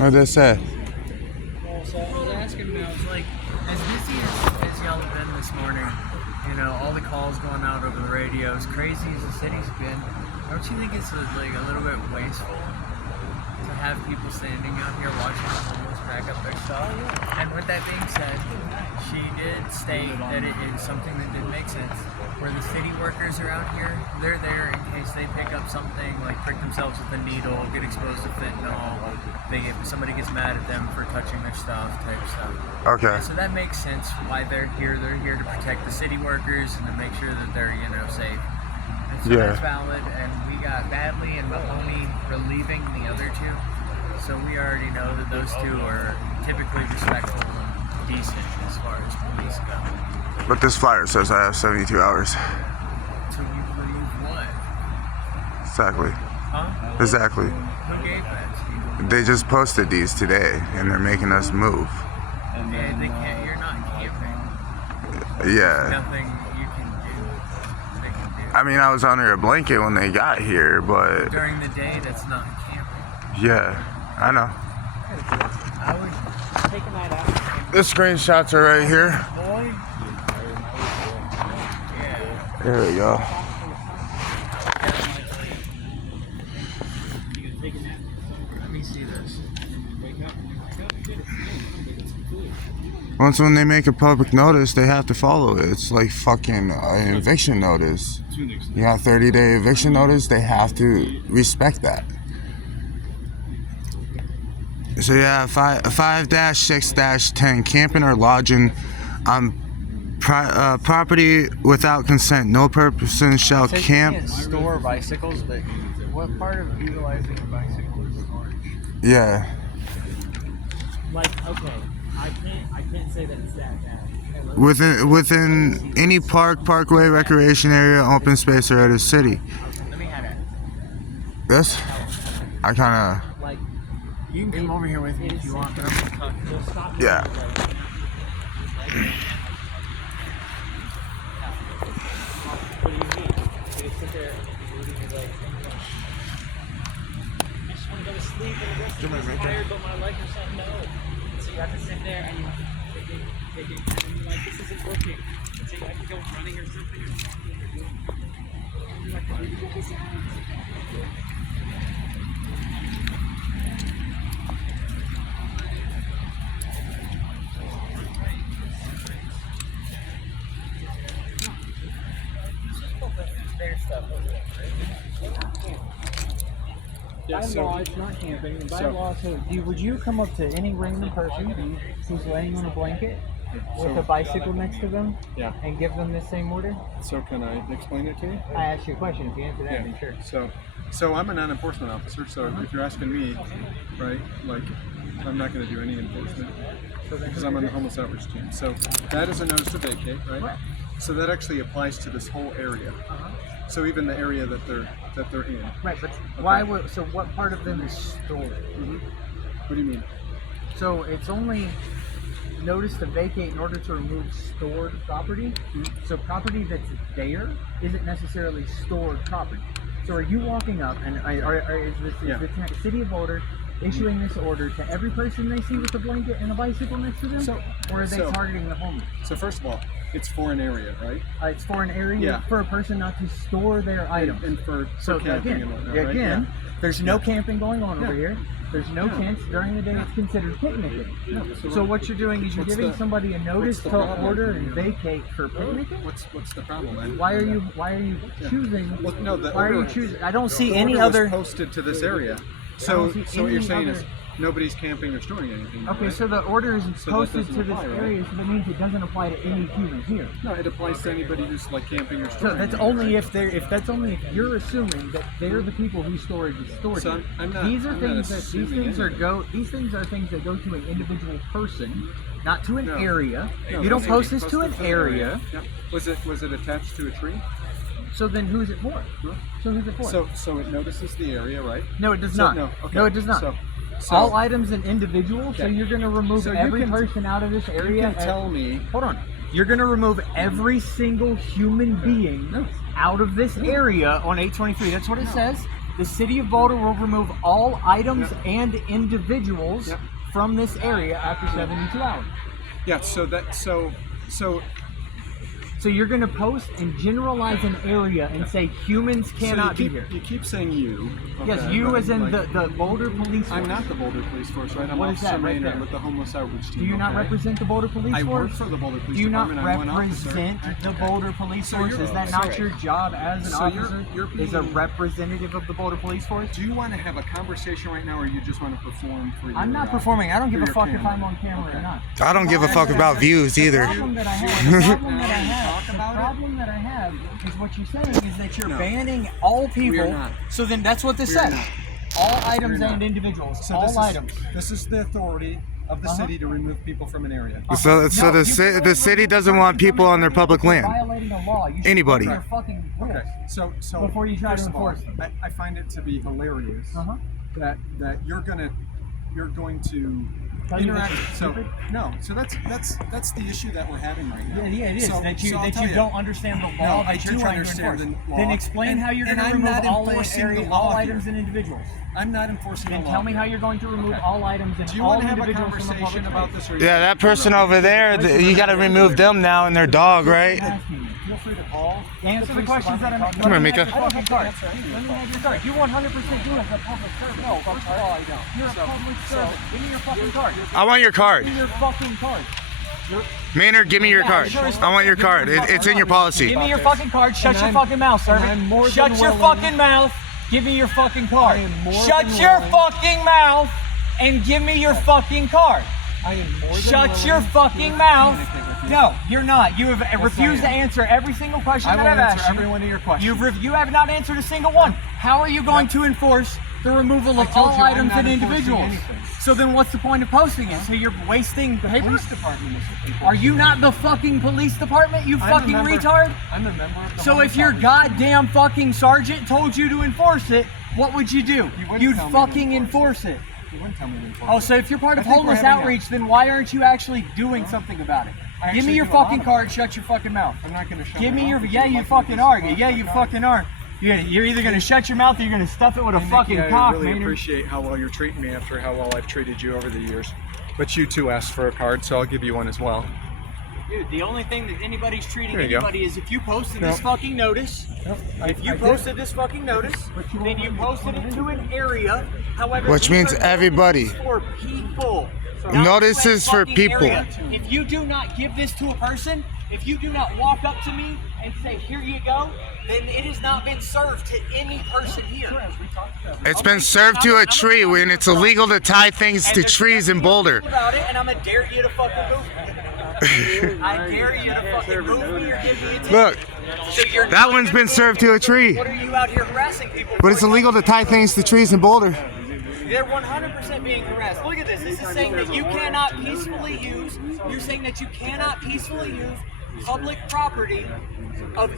What did they say? Well, so I was asking him, I was like, as busy as y'all have been this morning, you know, all the calls going out over the radio, as crazy as the city's been, don't you think it's like a little bit wasteful to have people standing out here watching the homeless pack up their stuff? And with that being said, she did state that it is something that did make sense. Where the city workers are out here, they're there in case they pick up something, like prick themselves with a needle, get exposed to fentanyl, somebody gets mad at them for touching their stuff, type stuff. Okay. And so that makes sense why they're here. They're here to protect the city workers and to make sure that they're, you know, safe. And so that's valid, and we got Badley and Mahoney relieving the other two. So we already know that those two are typically respectful and decent as far as police go. But this flyer says I have 72 hours. So you relieve what? Exactly. Huh? Exactly. Who gave that to you? They just posted these today, and they're making us move. And they can't, you're not camping. Yeah. There's nothing you can do. They can do. I mean, I was under a blanket when they got here, but... During the day, that's not camping. Yeah, I know. I would take a night out. The screenshots are right here. Boy. Yeah. There we go. Let me see this. Once when they make a public notice, they have to follow it. It's like fucking an eviction notice. You have 30-day eviction notice, they have to respect that. So yeah, 5-6-10, camping or lodging on property without consent. No person shall camp. You can't store bicycles, but what part of utilizing a bicycle is storage? Yeah. Like, okay, I can't say that it's that bad. Within any park, parkway, recreation area, open space, or other city. Let me have it. This? I kind Like, You can come over here with me if you want, but I'm gonna cut. they'll stop of, me. yeah. What do you mean? You just sit there and you're like, I just want to go to sleep and the rest of me is tired, but my legs are saying no. So you have to sit there and you have to take it, and you're like, this isn't working. And so you have to go running or something or walking or doing something. And you're like, why did you get this out? Their stuff over there, By law, it's not camping. And by law, so would you come up to any random person who's laying on a blanket with a bicycle next to them and give them the same order? So can I explain it to you? I asked you a question. If you answer that, then sure. So I'm a non-enforcement officer. So if you're asking me, right, like I'm not going to do any enforcement because I'm on the homeless outreach team. So that is a notice to vacate, right? So that actually applies to this whole area. So even the area that they're in. Right, but why would, so what part of them is stored? What do you mean? So it's only notice to vacate in order to remove stored property. So property that's there isn't necessarily stored property. So are you walking up and is the City of Boulder issuing this order to every person they see with a blanket and a bicycle next to them? Or are they targeting the homeless? So first of all, it's for an area, right? It's for an area for a person not to store their items. And for camping again, and whatnot, right? There's no camping going on over here. There's no tents. During the day, it's considered picnicking. So what you're doing is you're giving somebody a notice to order and vacate for picnicking. What's the problem, man? Why are you choosing? Well, no, why are you choosing? I don't see the any order other. was posted to this area. So what you're saying is nobody's camping or storing anything. Okay, right? so the order is posted to this apply, right? area, so that means it doesn't apply to any human here. No, it applies to anybody who's like camping or So storing. that's only if you're assuming that they're the people whose storage is stored. So I'm not. These are I'm things not that assuming these things are things that go to an individual person, not to an area. No, You don't it's post this to an posted area. Yep. Was it attached to a tree? So then who's it for? So who's it for? So it notices the area, right? No, it does not. No, okay. No, it does not. So all items and individual. So you're going to remove So you every can- person out of this area. You can tell me. Hold on. You're going to remove every single human being out of this area on 823. That's what it says. The City of Boulder will remove all items and individuals from this area after 72 hours. Yeah. So you're going to post and generalize an area and say humans cannot be here. You keep saying you. Okay, Yes, you as in like, the Boulder Police Force. I'm not the Boulder Police Force, right? I'm What is Officer that right Maynard there? with the homeless outreach team. Do you not okay? represent the Boulder Police I Force? work for the Boulder Police Do you not Department. I'm one officer. represent the Boulder Police Force? Is that not your job as an officer? Is a representative of the Boulder Police Force? Do you want to have a conversation right now, or you just want to perform for your? I'm not performing. I don't give a your fuck if camera? I'm on camera or not. I don't give a fuck about views either. The problem that I have is what you're saying is that you're banning all people. not. So then that's what this We are says. not. All items We're not. and individuals. So all items. This is the authority of the city to remove people from an area. So No, the city doesn't want people on their public land. Violating the law. You should Anybody. follow your fucking rules. Okay, so Before you try to first of all, enforce them. I find it to be hilarious that you're going to Tell you that interact. you're So stupid? no, so that's the issue that we're having right now. Yeah, it is. So- that so I'll tell you. don't understand the law No, I that you're do trying to understand enforce. the law. Then explain And- how you're going and to I'm remove not all enforcing the all law items here. and individuals. I'm not enforcing Then the law. tell me how you're going to remove all items and Do you all want to have a individuals from the conversation public about space. this? Or Yeah, that person over there, you got to remove them now and their dog, right? Feel free to call. Answer the questions that I'm asking. Come here, Mika. I don't have cards. Let me have your card. You 100% do as a public servant. No, first of all, I don't. You're a public servant. Give me your fucking card. I want your card. Give me your fucking card. Maynard, give me your card. I want your card. It's in your policy. Give me your fucking card. Shut your I'm- fucking mouth, and servant. I'm more than Shut your willing- fucking mouth. Give me your fucking card. I am more Shut than your willing- fucking mouth and give me your fucking card. I am more than Shut willing your to fucking mouth. communicate with you. No, you're not. You have refused to I am. answer every single question I that will I've answer asked you. every one of your questions. You have not answered a single one. How are you going to enforce the removal of told all you I'm items not and enforcing individuals? anything. So then what's the point of posting it? So you're wasting paper? Police department is the people. Are you not the fucking police department, you I'm a fucking member- retard? I'm a member of the So if homeless your outreach. goddamn fucking sergeant told you to enforce it, what would you do? He wouldn't You'd tell me to fucking enforce it. You wouldn't tell me to enforce Oh, it. so if you're part of I think we're homeless having a- outreach, then why aren't you actually doing something about it? I Give me actually your do a lot fucking of card, shut your fucking mouth. I'm not going to show Give my me your, office. yeah, You'd you like me to fucking just are. walk Yeah, with you my fucking are. You're either going to shut your mouth or you're going to stuff it with a Nikki, fucking I cock, really man. appreciate how well you're treating me after how well I've treated you over the years. But you too asked for a card, so I'll give you one as well. Dude, the only thing that anybody's treating There you go. anybody is if you posted this fucking notice. If you I did. posted this fucking notice, then you posted it to an area. However, Which these means are everybody. notices for people. Notices not to a for fucking people. area. If you do not give this to a person, if you do not walk up to me and say, "Here you go," then it has not been served to any person here. It's been served to a tree when it's illegal to tie things And to there's trees in nothing Boulder. illegal about it, and I'm gonna dare you to fucking move me. I dare you to fucking move me or give me a ticket. Look, So you're that not one's gonna been move served me. to a tree. What are you out here harassing people But it's for? illegal to tie things to trees in Boulder. They're 100% being harassed. Look at this. This is saying that you cannot peacefully use. You're saying that you cannot peacefully use public property of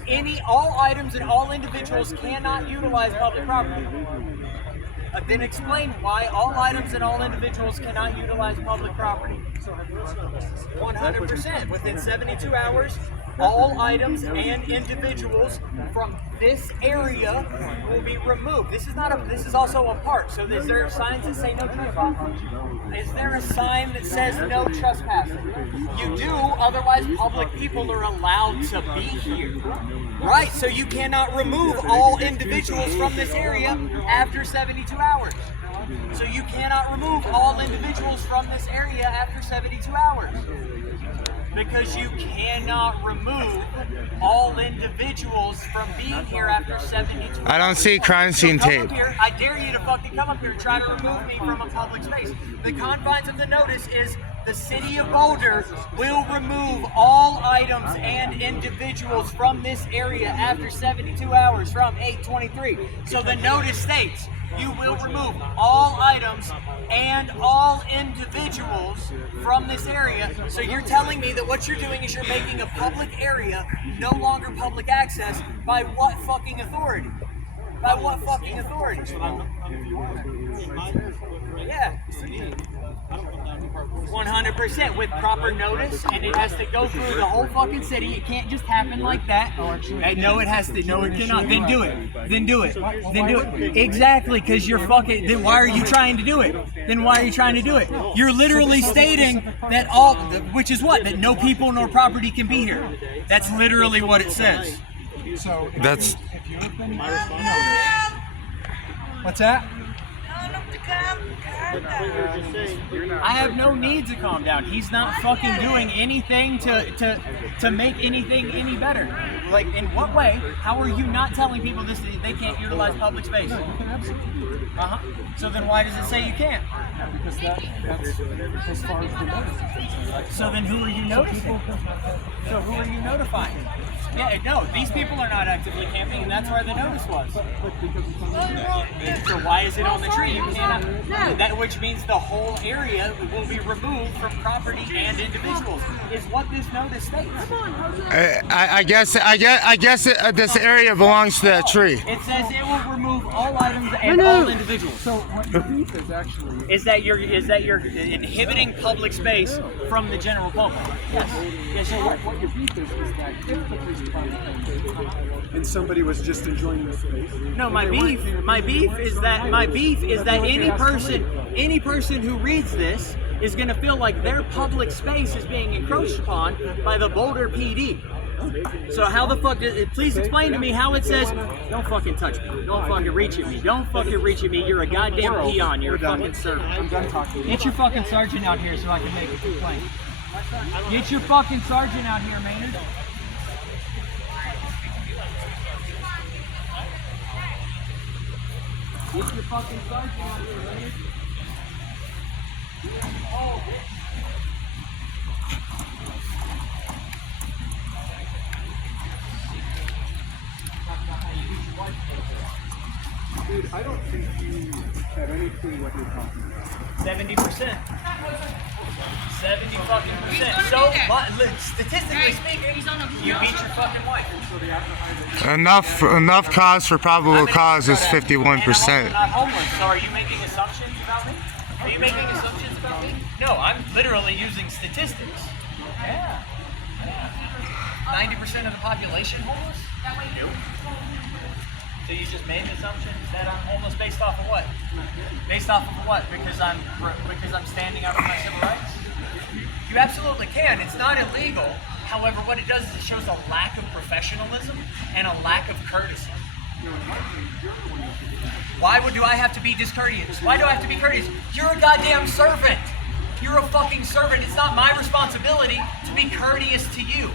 all items and all individuals cannot utilize public property. Then explain why all items and all individuals cannot utilize public property. 100%. Within 72 hours, all items and individuals from this area will be removed. This is also a park. So is there signs that say no trespassing? Is there a sign that says no trespassing? You do, otherwise public people are allowed to be here. Right, so you cannot remove all individuals from this area after 72 hours. So you cannot remove all individuals from this area after 72 hours. Because you cannot remove all individuals from being here after 72 hours. I don't see crime scene So come tape. up here, I dare you to fucking come up here and try to remove me from a public space. The confines of the notice is the City of Boulder will remove all items and individuals from this area after 72 hours from 8/23. So the notice states you will remove all items and all individuals from this area. So you're telling me that what you're doing is you're making a public area no longer public access by what fucking authority? By what fucking authority? Yeah. 100% with proper notice, and it has to go through the whole fucking city. It can't just happen like that. No, it has to. No, it cannot. Then do it. Then do it. Then do it. Exactly, because you're fucking. Then why are you trying to do it? Then why are you trying to do it? You're literally stating that all, which is what? That no people nor property can be here. That's literally what it says. So That's if you open what's that? I have no need to calm down. He's not fucking doing anything to make anything any better. Like, in what way? How are you not telling people this? They can't utilize public space. So then why does it say you can't? Because that's as far as the notice is concerned. So then who are you noticing? So who are you notifying? Yeah, no, these people are not actively camping, and that's where the notice was. So why is it on the tree? You cannot. That, which means the whole area will be removed from property and individuals. Is what this notice states. I guess this area belongs to that tree. It says it will remove all items and all individuals. So what your beef is actually Is that you're inhibiting public space from the general public? Yes. Yes, you are. what your beef is that if the police department and somebody was just enjoying the space. No, my beef is that any person who reads this is going to feel like their public space is being encroached upon by the Boulder PD. So how the fuck please explain to me how it says, don't fucking touch me, don't fucking reach at me, don't fucking reach at me, you're a goddamn peon, you're a fucking servant. I'm done talking. Get your fucking sergeant out here so I can make a complaint. Get your fucking sergeant out here, Maynard. Get your fucking sergeant out here, Maynard. Oh, Dude, I don't think you have any clue what you're talking about. 70%. 70 fucking percent. So, statistically speaking, you beat your fucking wife. Enough cause for probable cause is 51%. I'm homeless, so are you making assumptions about me? Are you making assumptions about me? No, I'm literally using statistics. Yeah. 90% of the population homeless? Nope. So you just made an assumption that I'm homeless based off of what? Based off of what? Because I'm standing up for my civil rights? You absolutely can. It's not illegal. However, what it does is it shows a lack of professionalism and a lack of courtesy. Why do I have to be discourteous? Why do I have to be courteous? You're a goddamn servant. You're a fucking servant. It's not my responsibility to be courteous to you.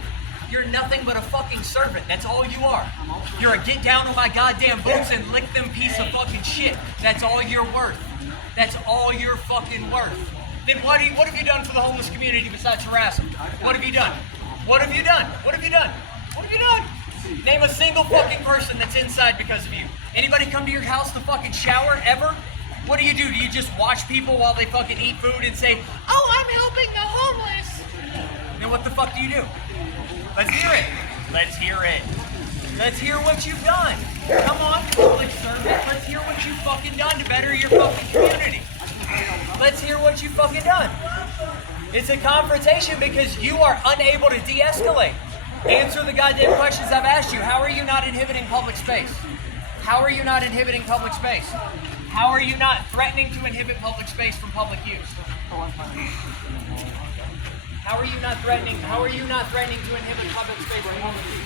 You're nothing but a fucking servant. That's all you are. You're a get down on my goddamn boots and lick them piece of fucking shit. That's all you're worth. That's all you're fucking worth. Then what have you done for the homeless community besides harass them? What have you done? What have you done? What have you done? What have you done? Name a single fucking person that's inside because of you. Anybody come to your house to fucking shower ever? What do? Do you just watch people while they fucking eat food and say, oh, I'm helping the homeless? Then what the fuck do you do? Let's hear it. Let's hear it. Let's hear what you've done. Come on, public servant. Let's hear what you've fucking done to better your fucking community. Let's hear what you've fucking done. It's a confrontation because you are unable to de-escalate. Answer the goddamn questions I've asked you. How are you not inhibiting public space? How are you not inhibiting public space? How are you not threatening to inhibit public space from public use? How are you not threatening to inhibit public space from public use?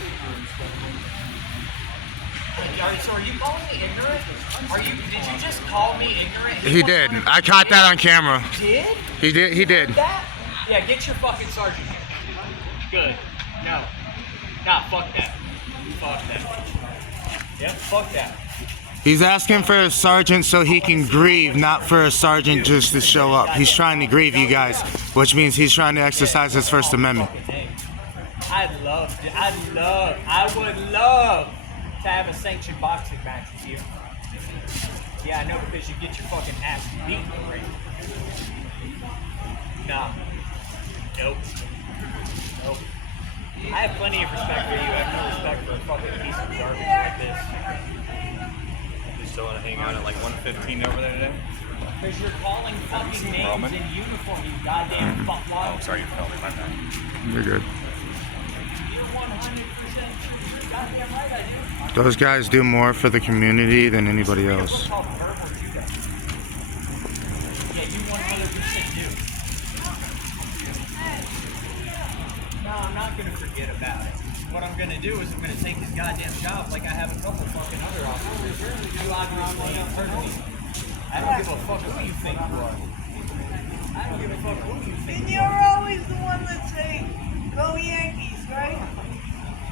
So are you calling me ignorant? Did you just call me ignorant? He did. I caught that on camera. Did? He did. That? Yeah, get your fucking sergeant here. Good. No. Nah, fuck that. Fuck that. Yep, fuck that. He's asking for a sergeant so he can grieve, not for a sergeant just to show up. He's trying to grieve you guys, which means he's trying to exercise his First Amendment. I would love to have a sanctioned boxing match with you. Yeah, I know, because you get your fucking ass beat, right? Nah. Nope. I have plenty of respect for you. I have no respect for a fucking piece of garbage like this. still want to hang out at like 1:15 over there today? Because you're calling fucking names Roman? in uniform, you goddamn fuckwad. Oh, sorry, you filming. My bad. You're good. You're 100% you're goddamn right, I do. Those guys do more for the community than anybody else. Called verbal judo. Yeah, you 100% do. No, I'm not gonna forget about it. What I'm gonna do is I'm gonna take his goddamn job like I have a couple fucking other officers. You obviously have heard of me. I don't give a fuck who you think you are. I don't give a fuck who you think. And you're always the one that say, go Yankees, right?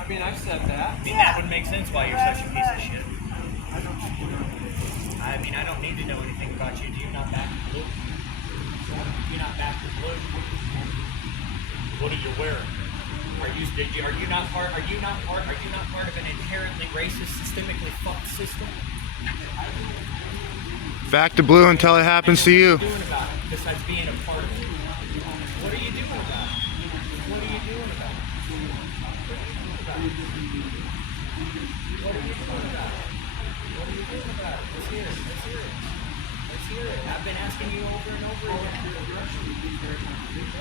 I mean, I've said that. I mean, Yeah. that would make sense why you're such a piece of shit. I mean, I don't need to know anything about you. Do you not back the blue? Do you not back the blue? What are you wearing? Are you not part of an inherently racist, systemically fucked system? Back to blue until it happens to you. What are you doing about it besides being a part of it? What are you doing about it? What are you doing about it? What are you doing about it? What are you doing about it? Let's hear it. Let's hear it. Let's hear it. I've been asking you over and over again.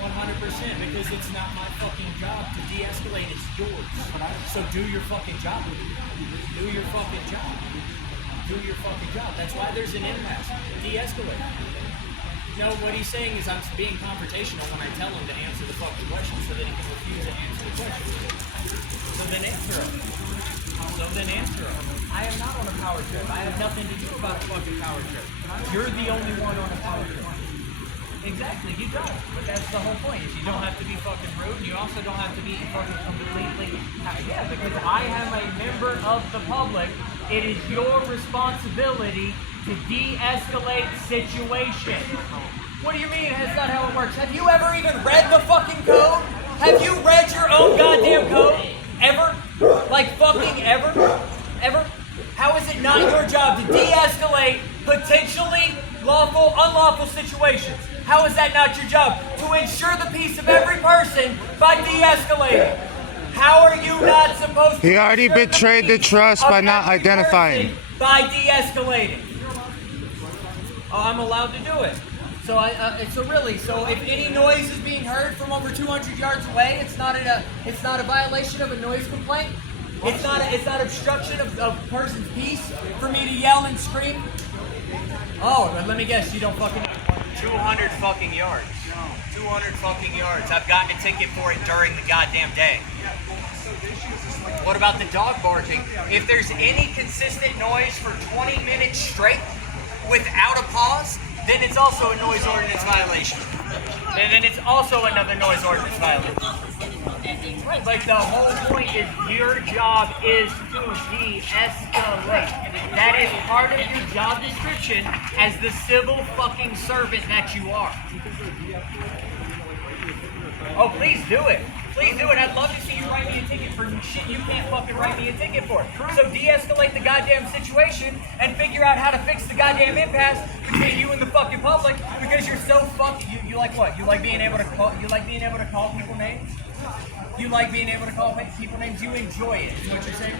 100%, because it's not my fucking job to de-escalate, it's yours. So do your fucking job. Do your fucking job. Do your fucking job. That's why there's an impasse. De-escalate. No, what he's saying is I'm being confrontational when I tell him to answer the fucking question so that he can refuse to answer the question. So then answer him. So then answer him. I am not on a power trip. I have nothing to do about a fucking power trip. You're the only one on a power trip. Exactly, you don't. But that's the whole point, is you don't have to be fucking rude, and you also don't have to be fucking completely... Yeah, because I am a member of the public. It is your responsibility to de-escalate situations. What do you mean that's not how it works? Have you ever even read the fucking code? Have you read your own goddamn code? Ever? Like fucking ever? Ever? How is it not your job to de-escalate potentially lawful, unlawful situations? How is that not your job? To ensure the peace of every person by de-escalating. How are you not supposed to? He already betrayed the trust by not identifying. By de-escalating. Oh, I'm allowed to do it. So so if any noise is being heard from over 200 yards away, it's not a violation of a noise complaint. It's not obstruction of a person's peace for me to yell and scream. Oh, but let me guess, you don't fucking 200 fucking yards. 200 fucking yards. I've gotten a ticket for it during the goddamn day. What about the dog barking? If there's any consistent noise for 20 minutes straight without a pause, then it's also a noise ordinance violation. And then it's also another noise ordinance violation. Like the whole point is your job is to de-escalate. That is part of your job description as the civil fucking servant that you are. Oh, please do it. Please do it. I'd love to see you write me a ticket for shit you can't fucking write me a ticket for. So de-escalate the goddamn situation and figure out how to fix the goddamn impasse between you and the fucking public because you're so fucking. You like what? You like being able to call? You like being able to call people names? You like being able to call people names? You enjoy it, is what you're saying?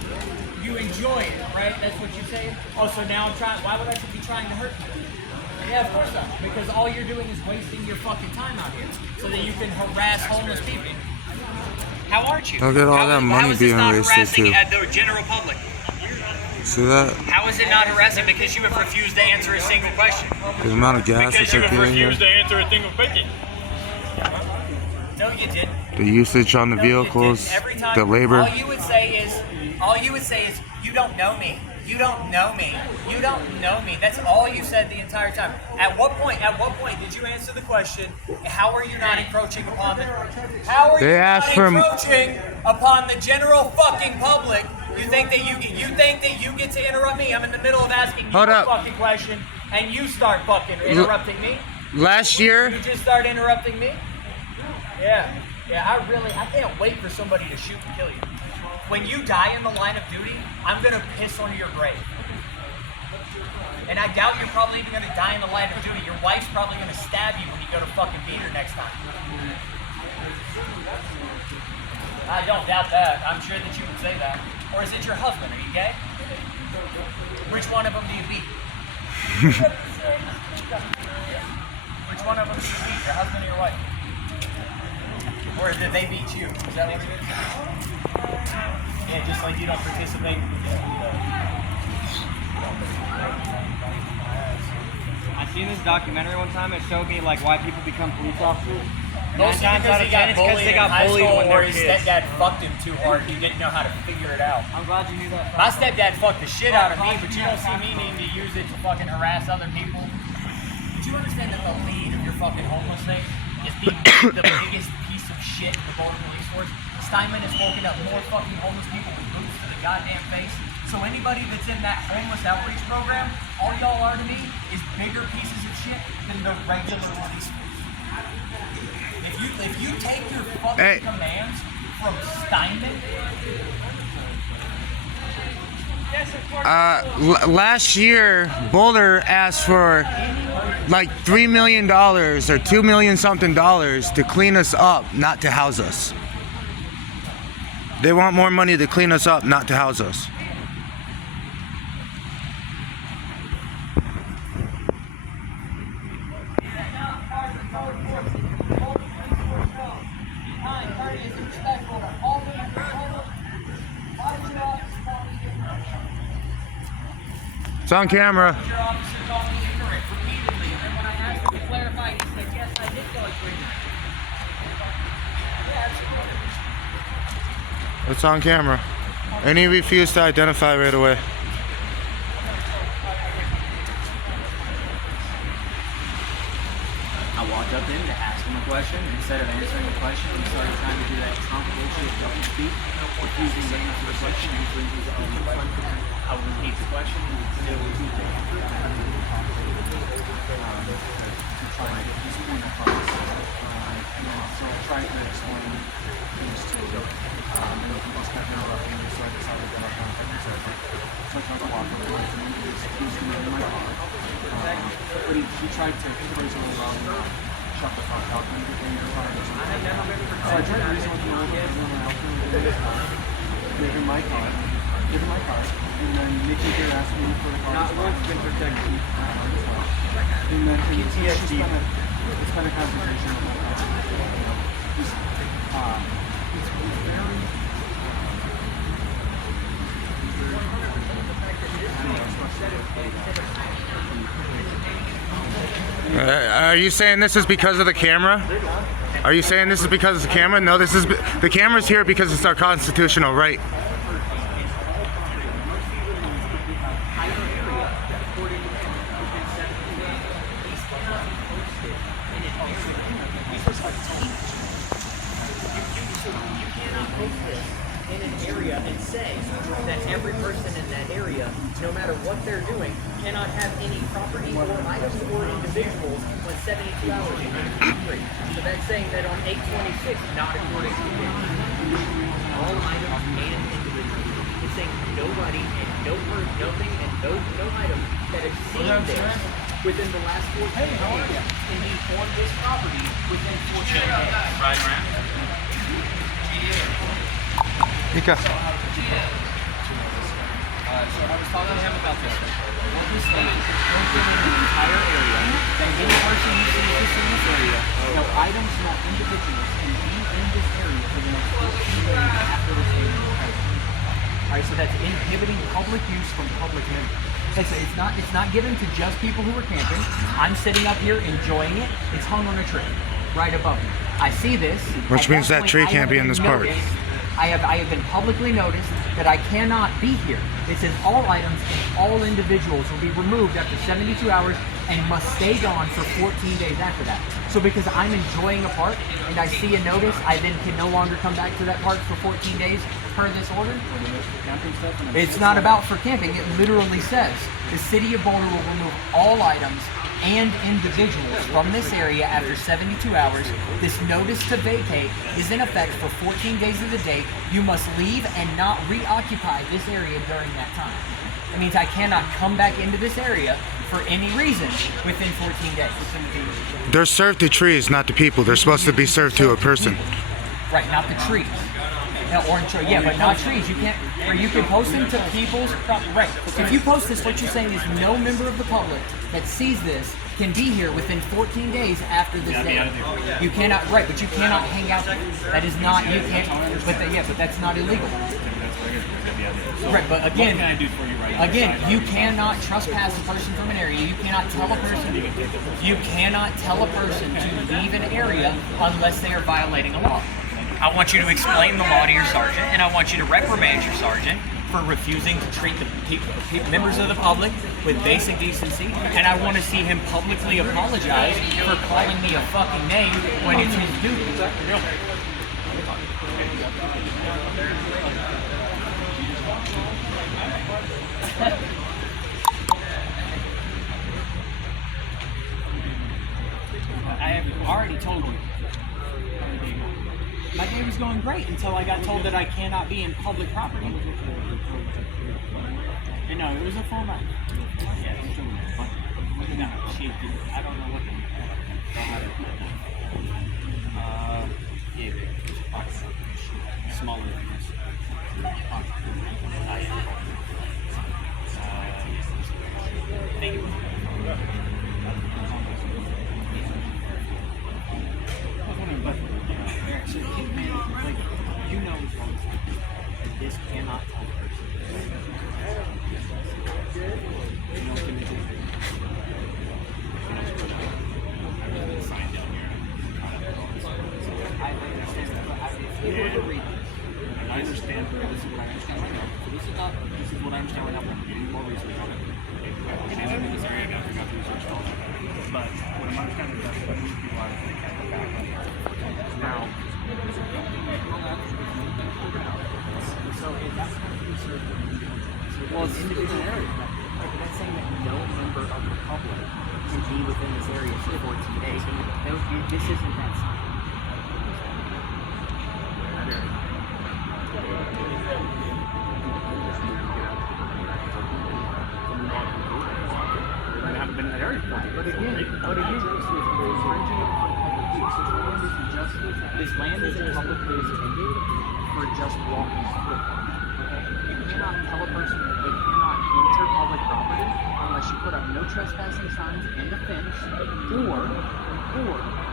You enjoy it, right? That's what you're saying? Oh, so now I'm trying, why would I be trying to hurt you? Yeah, of course not. Because all you're doing is wasting your fucking time out here so that you can harass homeless people. How aren't you? Look at all that money being wasted too. The general public? See that? How is it not harassing? Because you have refused to answer a single question. The amount of gas Because that's you like have in here. refused to answer a single question. No, you didn't. The usage on the No, you vehicles, didn't. Every time, the labor. all you would say is, you don't know me. You don't know me. You don't know me. That's all you said the entire time. At what point did you answer the question, how are you not encroaching upon upon the general fucking public? You think that you get to interrupt me? I'm in the middle of asking you a fucking question and you start fucking interrupting me? Last year, You just start interrupting me? Yeah, I can't wait for somebody to shoot and kill you. When you die in the line of duty, I'm gonna piss on your grave. And I doubt you're probably even gonna die in the line of duty. Your wife's probably gonna stab you when you go to fucking beat her next time. I don't doubt that. I'm sure that you would say that. Or is it your husband? Are you gay? Which one of them do you beat? Which one of them do you beat? Your husband or your wife? Or did they beat you? Is that what it is? Yeah, just like you don't participate. I seen this documentary one time. It showed me like why people become police officers. Mostly because he got bullied in high school, or his stepdad fucked him too hard. He didn't know how to figure it out. I'm glad you knew that. My stepdad fucked the shit out of me, but you don't see me needing to use it to fucking harass other people. Did you understand that the lead of your fucking homeless thing is being the biggest piece of shit in the Boulder Police Force? Steinman has woken up more fucking homeless people with boots to the goddamn face. So anybody that's in that homeless outreach program, all y'all are to me is bigger pieces of shit than the regular police force. If you take your fucking commands from Steinman. Last year, Boulder asked for like $3 million or $2 million something to clean us up, not to house us. They want more money to clean us up, not to house us. It's on camera. It's on camera. And he refused to identify right away. I walked up to him to ask him a question. Instead of answering the question, he started trying to do that confidential double speak, refusing to answer the question, answering his own question. I would repeat the question, and he still repeat the answer. To try to get his point across. So I tried to explain things to him. And he was kind of interrupting me, so I decided to get up on a second circuit. So I tried to walk him away from him. He was in my car. But he tried to phrase it around and shut the fuck up and get in your car. So I tried to reason with him a little bit and help him with his car. Give him my car. And then Nikki here asked me for the car. Not once been protected. And then it's been a confrontation with my car. Are you saying this is because of the camera? Are you saying this is because of the camera? No, this is the camera's here because it's our constitutional right. In an area and say that every person in that area, no matter what they're doing, cannot have any property or items or individuals when 72 hours is free. So that's saying that on 8/26, not according to it, all items and individuals. It's saying nobody and nothing and no item that is seen there within the last 14 days can be on this property within 14 days. Right around. Mika. So I was talking to him about this. What we say is open in the entire area, that any person who sees this in this area, no items, no individuals can be in this area for the next 15 days after the state of Alright, so that's inhibiting public use from public members. It's not given to just people who are camping. I'm sitting up here enjoying it. It's hung on a tree right above me. I see this. Which means that tree can't be in this park. I have been publicly noticed that I cannot be here. It says all items and all individuals will be removed after 72 hours and must stay gone for 14 days after that. So because I'm enjoying a park and I see a notice, I then can no longer come back to that park for 14 days per this order? It's not about for camping. It literally says the City of Boulder will remove all items and individuals from this area after 72 hours. This notice to vacate is in effect for 14 days of the date. You must leave and not reoccupy this area during that time. That means I cannot come back into this area for any reason within 14 days. They're served to trees, not to people. They're supposed to be served to a person. Right, not the trees. Yeah, but not trees. You can't. Or you can post them to people's property. Right. If you post this, what you're saying is no member of the public that sees this can be here within 14 days after this day. You cannot. Right, but you cannot hang out there. That is not. You can't. But that's not illegal. Right, but again, what can I do for you right now? again, you cannot trespass a person from an area. You cannot tell a person. You cannot tell a person to leave an area unless they are violating a law. I want you to explain the law to your sergeant, and I want you to reprimand your sergeant for refusing to treat the members of the public with basic decency, and I want to see him publicly apologize for calling me a fucking name when it's his duty. I have already told you. My day was going great until I got told that I cannot be in public property. You know, it was a full month. Yes. No, I don't know what yeah, smaller than this. Thank you. So like, you know that this cannot tell a person. You know what can do? Sign down here. I understand that. If you were to read this, I understand this is what I understand right now. So this is what I understand right now. I'm getting more research on it. I'm in this area now. I got research on it. But what I'm understanding is that what these people are, they can't go back on here. Now, so if that's not research, well, it's individual area. But that's saying that no member of the public can be within this area for 14 days. This isn't that sign. I haven't been in that area before. But again, it's infringing upon public use. This land is in public use for just walking through. Okay? You cannot tell a person that they cannot enter public property unless you put up no trespassing signs and a fence, or,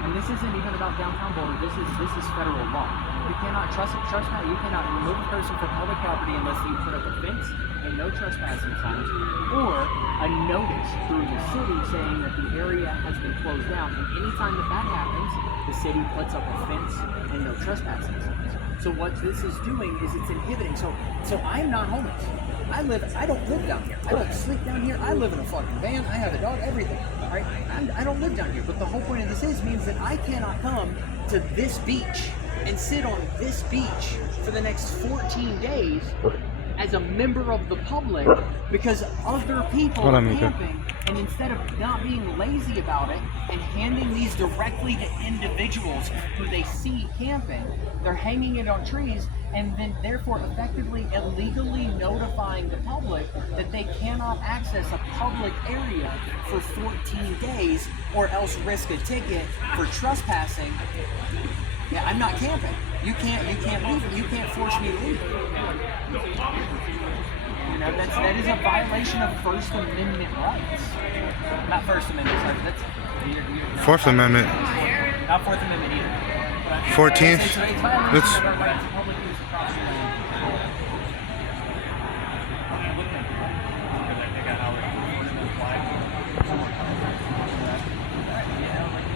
and this isn't even about downtown Boulder. This is federal law. You cannot trespass. You cannot remove a person from public property unless you put up a fence and no trespassing signs, or a notice through the city saying that the area has been closed down. And anytime that happens, the city puts up a fence and no trespassing signs. So what this is doing is it's inhibiting. So I'm not homeless. I don't live down here. I don't sleep down here. I live in a fucking van. I have a dog, everything. Right? I don't live down here. But the whole point of this means that I cannot come to this beach and sit on this beach for the next 14 days as a member of the public because other people are camping, and instead of not being lazy about it and handing these directly to individuals who they see camping, they're hanging it on trees and then therefore effectively illegally notifying the public that they cannot access a public area for 14 days or else risk a ticket for trespassing. Yeah, I'm not camping. You can't leave it. You can't force me to leave. You know, that is a violation of First Amendment rights. Not First Amendment, sorry. That's Fourth Amendment. Not Fourth Amendment either. 14th. It's violation of our right to public use of property land.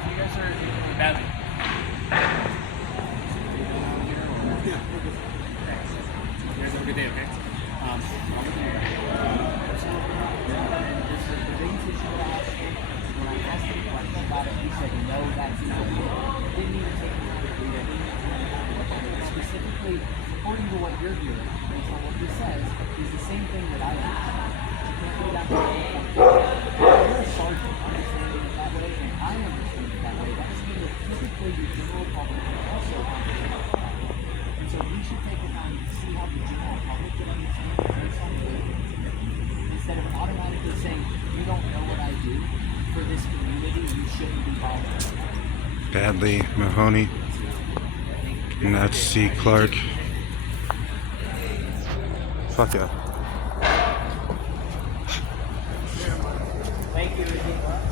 You guys are badly. You guys have a good day, okay? When I asked you a question about it, you said no, that's not it. Didn't even take it. Specifically, according to what you're hearing, and so what he says is the same thing that I understand. You can't do that way. You're a sergeant understanding it that way, and I understand it that way. That doesn't mean that typically the general public can also understand it. And so we should take the time to see how the general public can understand it based on the instead of automatically saying, you don't know what I do for this community, you shouldn't be bothered. Badly, Mahoney. And that's C. Clark. Fuck yeah. Thank you.